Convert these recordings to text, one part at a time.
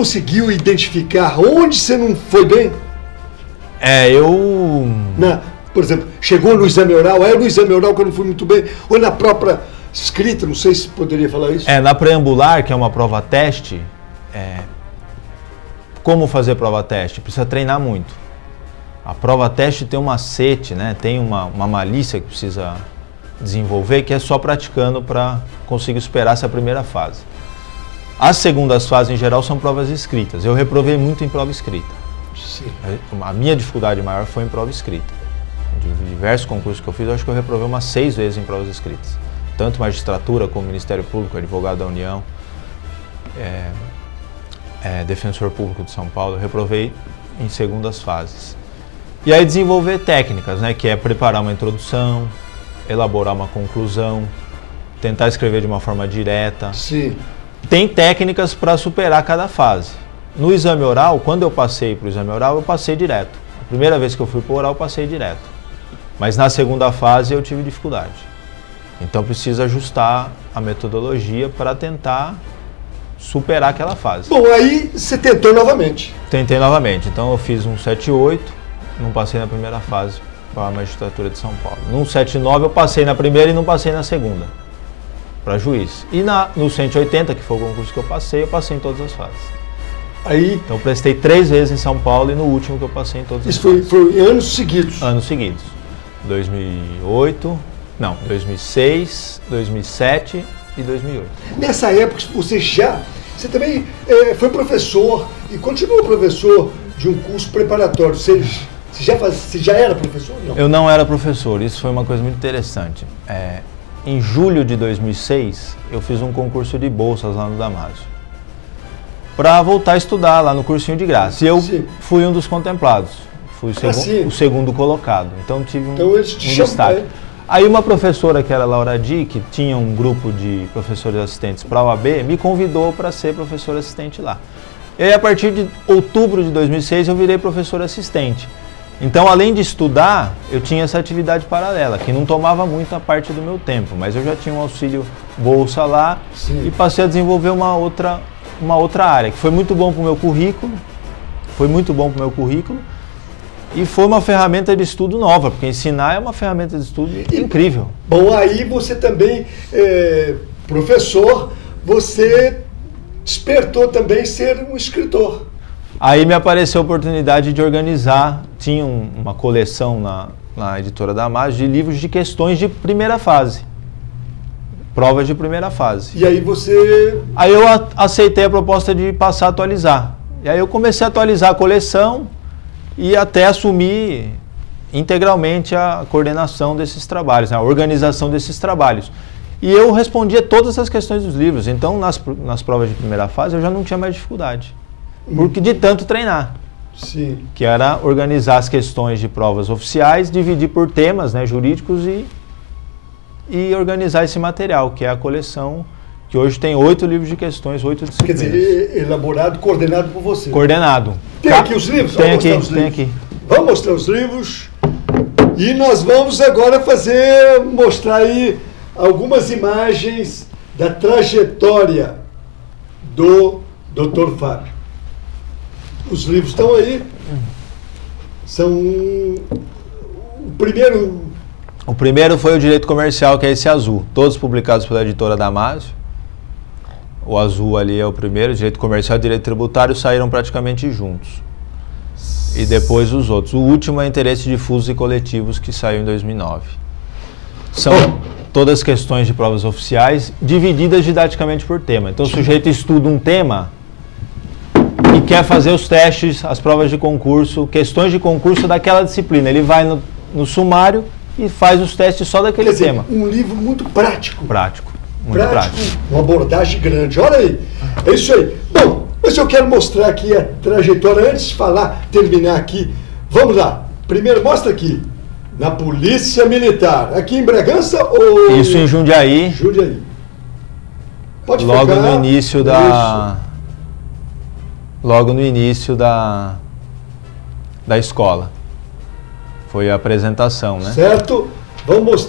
conseguiu identificar onde você não foi bem? Por exemplo, chegou no exame oral, no exame oral que eu não fui muito bem, ou na própria escrita, não sei se poderia falar isso. Na preambular, que é uma prova-teste, como fazer prova-teste? Precisa treinar muito. A prova-teste tem um macete, né? Tem uma malícia que precisa desenvolver, que é só praticando para conseguir superar essa primeira fase. As segundas fases, em geral, são provas escritas. Eu reprovei muito em prova escrita. Sim. A minha dificuldade maior foi em prova escrita. De diversos concursos que eu fiz, eu acho que eu reprovei umas 6 vezes em provas escritas. Tanto magistratura como Ministério Público, advogado da União, defensor público de São Paulo, eu reprovei em segundas fases. E aí desenvolver técnicas, né, que é preparar uma introdução, elaborar uma conclusão, tentar escrever de uma forma direta. Sim. Tem técnicas para superar cada fase. No exame oral, quando eu passei para o exame oral, eu passei direto. A primeira vez que eu fui para o oral, eu passei direto. Mas na segunda fase eu tive dificuldade. Então precisa ajustar a metodologia para tentar superar aquela fase. Bom, aí você tentou novamente. Tentei novamente. Então eu fiz um 7-8, não passei na primeira fase para a magistratura de São Paulo. No 7-9 eu passei na primeira e não passei na segunda, para juiz. E no 180, que foi o concurso que eu passei em todas as fases. Aí, então eu prestei 3 vezes em São Paulo e no último que eu passei em todas as fases. Isso foi em anos seguidos? Anos seguidos. 2006, 2007 e 2008. Nessa época você também foi professor e continua professor de um curso preparatório. Você já era professor? Não. Eu não era professor, isso foi uma coisa muito interessante. Em julho de 2006, eu fiz um concurso de bolsas lá no Damásio, para voltar a estudar lá no cursinho de graça. E eu fui um dos contemplados, fui o segundo colocado, então tive um destaque. Aí uma professora, que era Laura Di, que tinha um grupo de professores assistentes para a OAB, me convidou para ser professor assistente lá. E aí, a partir de outubro de 2006, eu virei professor assistente. Então, além de estudar, eu tinha essa atividade paralela, que não tomava muita parte do meu tempo, mas eu já tinha um auxílio bolsa lá. Sim. E passei a desenvolver uma outra área, que foi muito bom para o meu currículo, e foi uma ferramenta de estudo nova, porque ensinar é uma ferramenta de estudo incrível. Bom, aí você também, professor, você despertou também ser um escritor. Aí me apareceu a oportunidade de organizar, tinha uma coleção na editora Damásio de livros de questões de primeira fase, provas de primeira fase. E aí você... Aí eu aceitei a proposta de passar a atualizar. E aí eu comecei a atualizar a coleção e até assumir integralmente a coordenação desses trabalhos, a organização desses trabalhos. E eu respondia todas as questões dos livros, então nas provas de primeira fase eu já não tinha mais dificuldade. Porque de tanto treinar. Sim. Que era organizar as questões de provas oficiais, dividir por temas, né, jurídicos e organizar esse material, que é a coleção, que hoje tem 8 livros de questões, 8 disciplinas. Quer dizer, elaborado, coordenado por você. Coordenado. Tem aqui os livros? Tem aqui. Vamos mostrar os livros. E nós vamos agora mostrar aí algumas imagens da trajetória do Dr. Fábio. Os livros estão aí. São o primeiro... O primeiro foi o Direito Comercial, que é esse azul. Todos publicados pela editora Damásio. O azul ali é o primeiro. Direito Comercial e Direito Tributário saíram praticamente juntos. E depois os outros. O último é Interesses Difusos e Coletivos, que saiu em 2009. São todas questões de provas oficiais, divididas didaticamente por tema. Então o sujeito estuda um tema e quer fazer os testes, as provas de concurso, questões de concurso daquela disciplina. Ele vai no sumário e faz os testes só daquele tema. Um livro muito prático. Muito prático. Uma abordagem grande. Olha aí. É isso aí. Bom, mas eu quero mostrar aqui a trajetória. Antes de terminar aqui, vamos lá. Primeiro, mostra aqui. Na Polícia Militar. Aqui em Bragança ou... Isso em Jundiaí. Jundiaí. Pode logo ficar. No início da... Logo no início da escola. Foi a apresentação, né? Certo. Vamos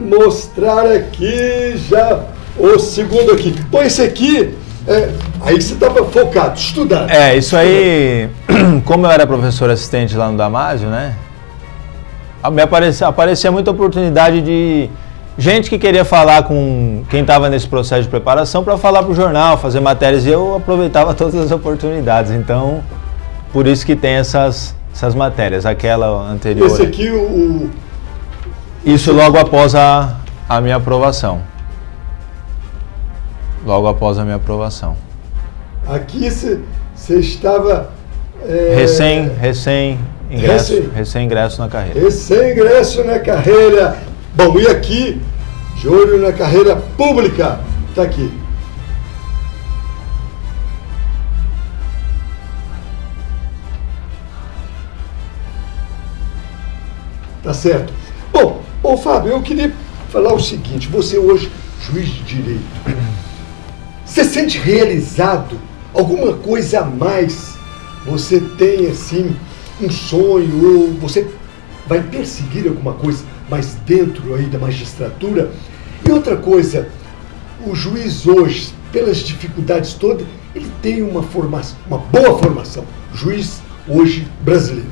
mostrar aqui já o segundo aqui. Bom, esse aqui Aí você estava focado, estudando. Isso aí, como eu era professor assistente lá no Damásio, né? Aparecia muita oportunidade de gente que queria falar com quem estava nesse processo de preparação para falar para o jornal, fazer matérias, e eu aproveitava todas as oportunidades. Então, por isso que tem essas matérias. Aquela anterior. Esse aqui, Isso logo após a minha aprovação. Logo após a minha aprovação. Aqui você estava... Recém-ingresso na carreira. Recém-ingresso na carreira. Bom, e aqui, de olho na carreira pública. Está aqui. Tá certo. Bom, Fábio, eu queria falar o seguinte. Você hoje, juiz de direito, você sente realizado alguma coisa a mais? Você tem, assim, um sonho, ou você vai perseguir alguma coisa mais dentro aí da magistratura? E outra coisa, o juiz hoje, pelas dificuldades todas, ele tem uma boa formação. Juiz hoje brasileiro.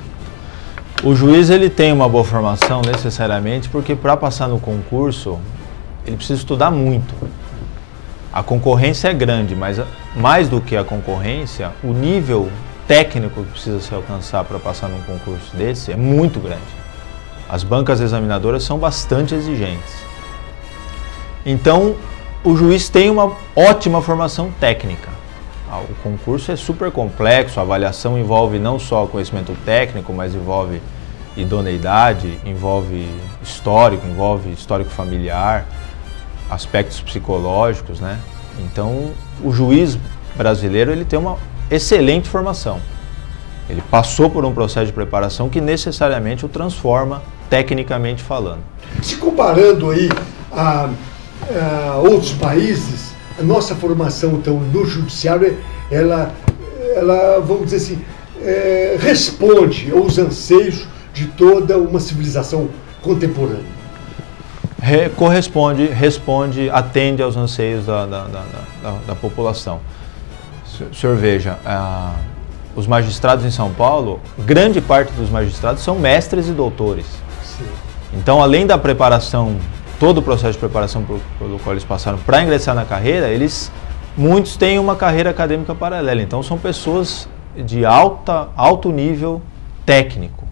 O juiz ele tem uma boa formação necessariamente, porque para passar no concurso ele precisa estudar muito. A concorrência é grande, mas mais do que a concorrência, o nível técnico que precisa se alcançar para passar num concurso desse é muito grande. As bancas examinadoras são bastante exigentes. Então, o juiz tem uma ótima formação técnica. O concurso é super complexo, a avaliação envolve não só conhecimento técnico, mas envolve idoneidade, envolve histórico familiar, aspectos psicológicos, né? Então, o juiz brasileiro ele tem uma excelente formação. Ele passou por um processo de preparação que necessariamente o transforma tecnicamente falando. Se comparando aí a outros países, a nossa formação então no judiciário, ela vamos dizer assim, responde aos anseios de toda uma civilização contemporânea. Responde, atende aos anseios da população. O senhor veja, os magistrados em São Paulo, grande parte dos magistrados são mestres e doutores. Sim. Então, além da preparação, todo o processo de preparação pelo qual eles passaram para ingressar na carreira, muitos têm uma carreira acadêmica paralela. Então, são pessoas de alto nível técnico,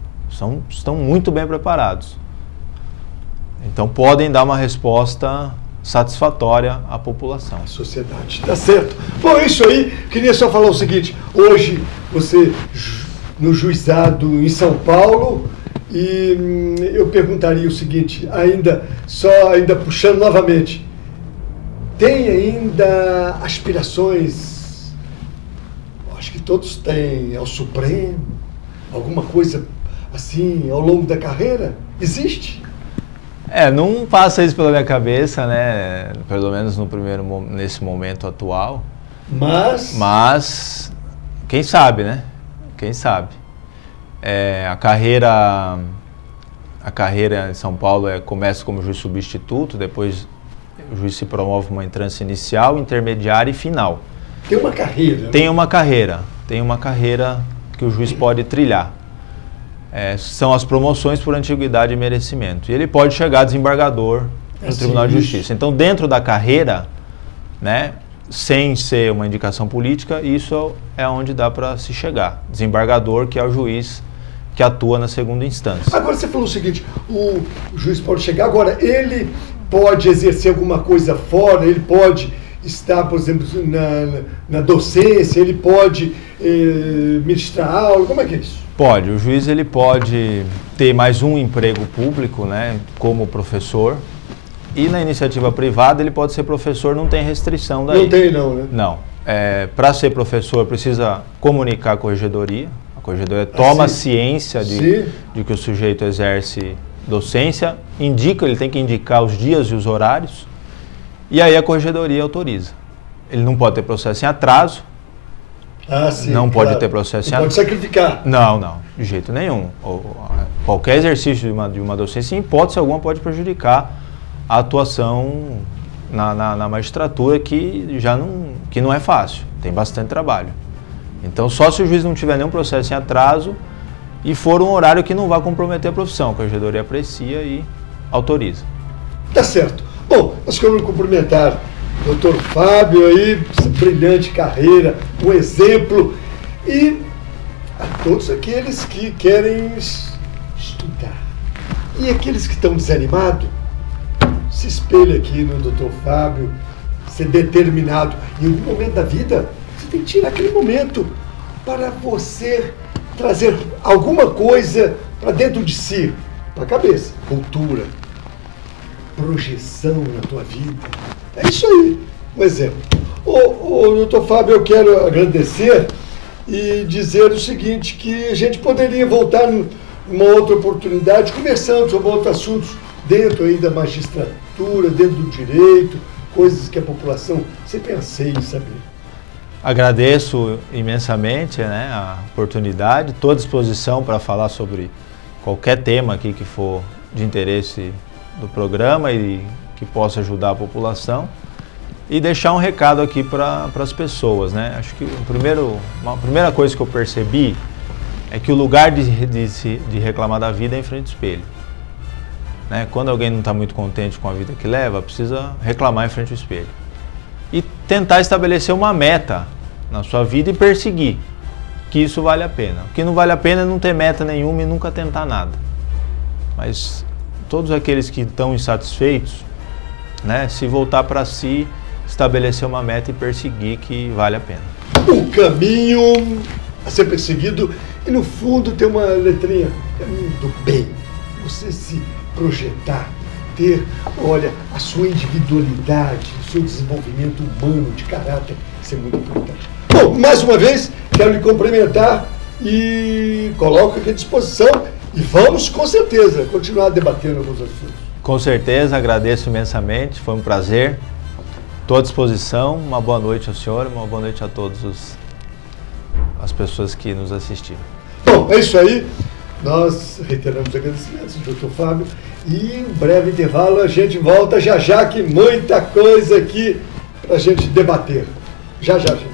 estão muito bem preparados. Então, podem dar uma resposta satisfatória à população. A sociedade, tá certo. Bom, é isso aí. Queria só falar o seguinte. Hoje, você no juizado em São Paulo, e eu perguntaria o seguinte, ainda puxando novamente, tem ainda aspirações, acho que todos têm, ao Supremo, alguma coisa assim ao longo da carreira? Existe? Não passa isso pela minha cabeça, né? Pelo menos nesse momento atual. Mas quem sabe, né? Quem sabe? A carreira em São Paulo começa como juiz substituto, depois o juiz se promove uma entrância inicial, intermediária e final. Tem uma carreira? Tem uma carreira que o juiz pode trilhar. São as promoções por antiguidade e merecimento. E ele pode chegar a desembargador no Tribunal de Justiça. Então, dentro da carreira, né, sem ser uma indicação política, isso é onde dá para se chegar. Desembargador, que é o juiz que atua na segunda instância. Agora, você falou o seguinte, o juiz pode chegar, agora ele pode exercer alguma coisa fora, ele pode estar, por exemplo, na docência, ele pode ministrar aula, como é que é isso? Pode, o juiz ele pode ter mais um emprego público, né, como professor, e na iniciativa privada ele pode ser professor, não tem restrição daí. Não tem não, né? Não. Para ser professor precisa comunicar a corregedoria toma ciência de que o sujeito exerce docência, ele tem que indicar os dias e os horários, e aí a corregedoria autoriza. Ele não pode ter processo em atraso, não pode ter processo em atraso. Pode sacrificar. Não, de jeito nenhum. Qualquer exercício de uma docência, em hipótese alguma, pode prejudicar a atuação na magistratura que que não é fácil, tem bastante trabalho. Então, só se o juiz não tiver nenhum processo em atraso e for um horário que não vai comprometer a profissão, que a corregedoria aprecia e autoriza. Tá certo. Bom, nós queremos cumprimentar o Dr. Fábio aí, essa brilhante carreira, um exemplo, e a todos aqueles que querem estudar. E aqueles que estão desanimados, se espelha aqui no Dr. Fábio, ser determinado. Em algum momento da vida, você tem que tirar aquele momento para você trazer alguma coisa para dentro de si, para a cabeça, cultura, projeção na tua vida. É isso aí, um exemplo. Doutor Fábio, eu quero agradecer e dizer o seguinte, que a gente poderia voltar numa outra oportunidade, conversando sobre outros assuntos dentro aí da magistratura, dentro do direito, coisas que a população sempre anseia em saber. Agradeço imensamente, né, a oportunidade, estou à disposição para falar sobre qualquer tema aqui que for de interesse do programa e que possa ajudar a população, e deixar um recado aqui para as pessoas, né? Acho que uma primeira coisa que eu percebi é que o lugar de reclamar da vida é em frente ao espelho, né? Quando alguém não está muito contente com a vida que leva, precisa reclamar em frente ao espelho e tentar estabelecer uma meta na sua vida e perseguir, que isso vale a pena. O que não vale a pena é não ter meta nenhuma e nunca tentar nada. Mas todos aqueles que estão insatisfeitos, né, se voltar para si, estabelecer uma meta e perseguir, que vale a pena. O caminho a ser perseguido, e no fundo tem uma letrinha, caminho do bem. Você se projetar, ter, olha, a sua individualidade, o seu desenvolvimento humano, de caráter, isso é muito importante. Bom, mais uma vez, quero lhe cumprimentar e coloco aqui à disposição, e vamos, com certeza, continuar debatendo alguns assuntos. Com certeza, agradeço imensamente, foi um prazer. Estou à disposição. Uma boa noite ao senhor, uma boa noite a todas as pessoas que nos assistiram. Bom, é isso aí. Nós reiteramos agradecimentos ao Dr. Fábio, e em breve intervalo a gente volta já, que muita coisa aqui para a gente debater. Já, gente.